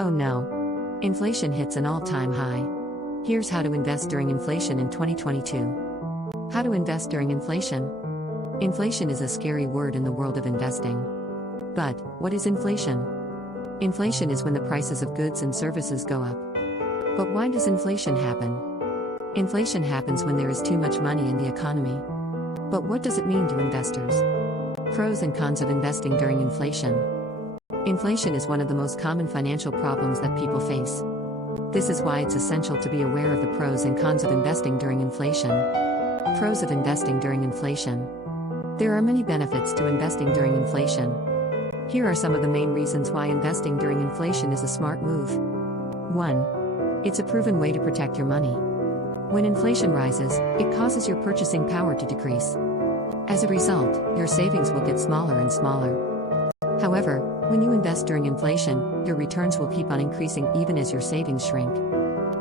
Oh no. Inflation hits an all-time high. Here's how to invest during inflation in 2022. How to invest during inflation. Inflation is a scary word in the world of investing. But, what is inflation? Inflation is when the prices of goods and services go up. But why does inflation happen? Inflation happens when there is too much money in the economy. But what does it mean to investors? Pros and cons of investing during inflation. Inflation is one of the most common financial problems that people face. This is why it's essential to be aware of the pros and cons of investing during inflation. Pros of investing during inflation. There are many benefits to investing during inflation. Here are some of the main reasons why investing during inflation is a smart move. 1. It's a proven way to protect your money. When inflation rises, it causes your purchasing power to decrease. As a result, your savings will get smaller and smaller. However, when you invest during inflation, your returns will keep on increasing even as your savings shrink.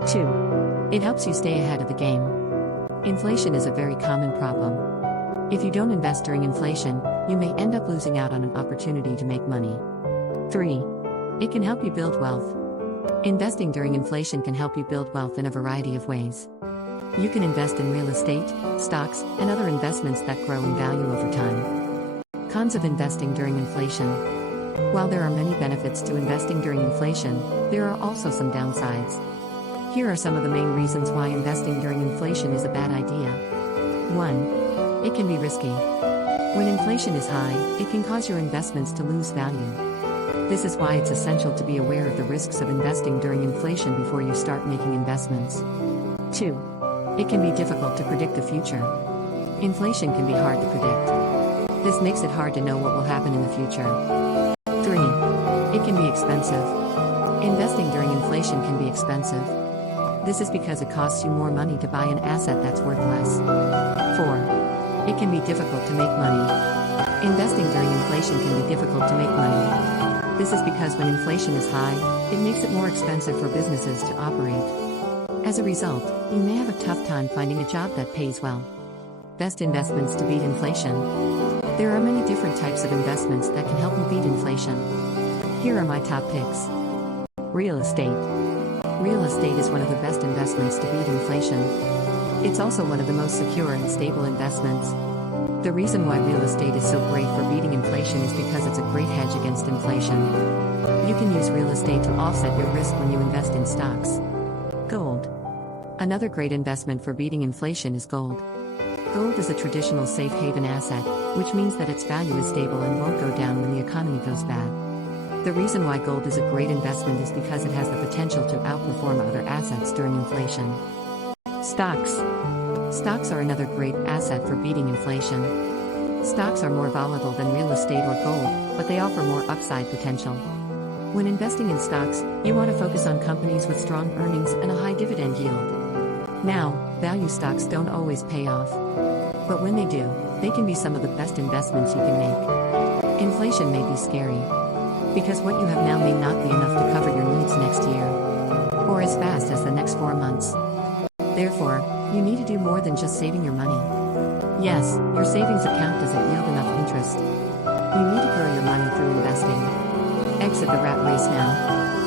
2. It helps you stay ahead of the game. Inflation is a very common problem. If you don't invest during inflation, you may end up losing out on an opportunity to make money. 3. It can help you build wealth. Investing during inflation can help you build wealth in a variety of ways. You can invest in real estate, stocks, and other investments that grow in value over time. Cons of investing during inflation. While there are many benefits to investing during inflation, there are also some downsides. Here are some of the main reasons why investing during inflation is a bad idea. 1. It can be risky. When inflation is high, it can cause your investments to lose value. This is why it's essential to be aware of the risks of investing during inflation before you start making investments. 2. It can be difficult to predict the future. Inflation can be hard to predict. This makes it hard to know what will happen in the future. 3. It can be expensive. Investing during inflation can be expensive. This is because it costs you more money to buy an asset that's worth less. 4. It can be difficult to make money. Investing during inflation can be difficult to make money. This is because when inflation is high, it makes it more expensive for businesses to operate. As a result, you may have a tough time finding a job that pays well. Best investments to beat inflation. There are many different types of investments that can help you beat inflation. Here are my top picks. Real estate. Real estate is one of the best investments to beat inflation. It's also one of the most secure and stable investments. The reason why real estate is so great for beating inflation is because it's a great hedge against inflation. You can use real estate to offset your risk when you invest in stocks. Gold. Another great investment for beating inflation is gold. Gold is a traditional safe haven asset, which means that its value is stable and won't go down when the economy goes bad. The reason why gold is a great investment is because it has the potential to outperform other assets during inflation. Stocks. Stocks are another great asset for beating inflation. Stocks are more volatile than real estate or gold, but they offer more upside potential. When investing in stocks, you want to focus on companies with strong earnings and a high dividend yield. Now, value stocks don't always pay off. But when they do, they can be some of the best investments you can make. Inflation may be scary, because what you have now may not be enough to cover your needs next year, or as fast as the next 4 months. Therefore, you need to do more than just saving your money. Yes, your savings account doesn't yield enough interest. You need to grow your money through investing. Exit the rat race now.